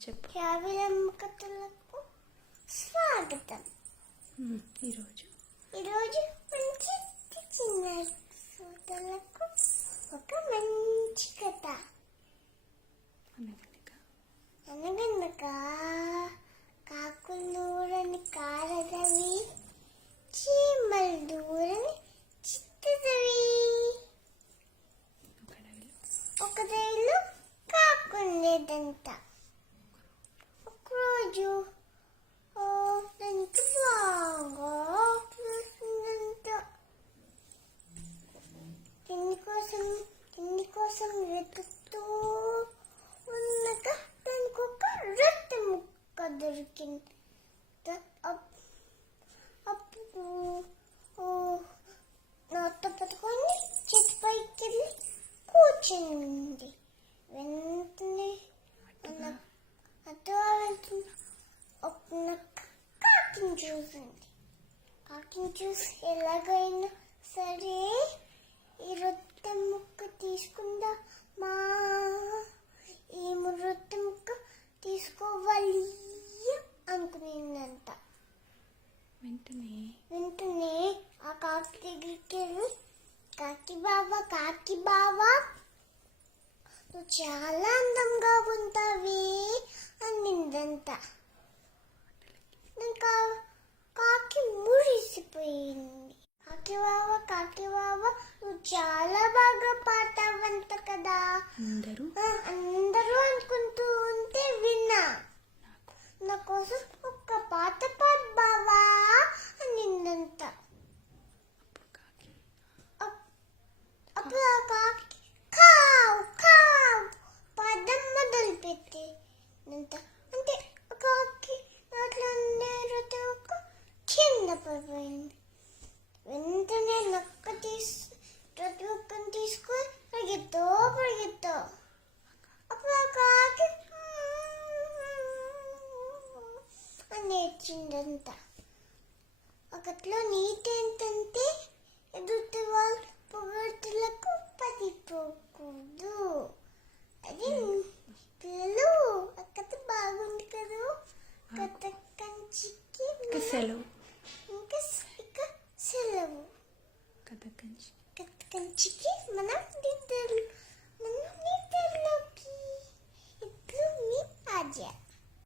చెప్పు. క్యావిలమ్మ కథలకు స్వాగతం. ఈరోజు మంచి చిన్న సోదరులకు ఒక మంచి కథ. అనగనగా కాకులు దూరని కారదవి, చీమలు దూరని చిత్తదవి. ఒక రైలు కాకుండేదంట. ఒకరోజు దానికి బాగా ఆకలేసిందంట. తిండి కోసం వెతుకుతూ ఉండగా దానికి ఒక రొట్టె ముక్క దొరికింది. అప్పుడు నాతో పట్టుకొని చెట్టుపైకి వెళ్ళి కూర్చుంది. వెంటనే కాకిని చూసింది. కాకిని చూసి ఎలాగైనా సరే ఈ రొట్టె ముక్క తీసుకుందా మా ఈ రొట్టె ముక్క తీసుకోవాలి అనుకునిందంట. వెంటనే ఆ కాకి దగ్గరికి వెళ్ళి, కాకి బావా నువ్వు చాలా అందంగా ఉంటావి అనిందంట. ఇంకా కాకి మురిసిపోయింది. కాకి బావ నువ్వు చాలా బాగా పాడతావంట కదా అందరూ అనుకుంటూ ఉంటే విన్నా. నా కోసం ఒక్క పాట పాడు బావా అనిందంట. అప్పుడు ఆ కాకి కావ్ కావ్ పదం మొదలు పెట్టిందంట. అంటే కాకి అట్లా రొట్టె ముక్క కింద పడిపోయింది. వెంటనే రొట్టె ముక్కను తీసుకొని పరిగెత్తో అప్పుడు ఆ కాకి అని నేర్చిందంట. ఒకట్లో నీతి ఏంటంటే ఎదుటి వాళ్ళు పొగడ్తలకు పడిపోకూడదు. అది పిల్లలు ఆ కథ బాగుంది కదా. కథ కంచికి సెలవు. ఇక సెలవు. కథ కంచికి మనం నిద్రలోకి. ఇప్పుడు మీ ఆద్య.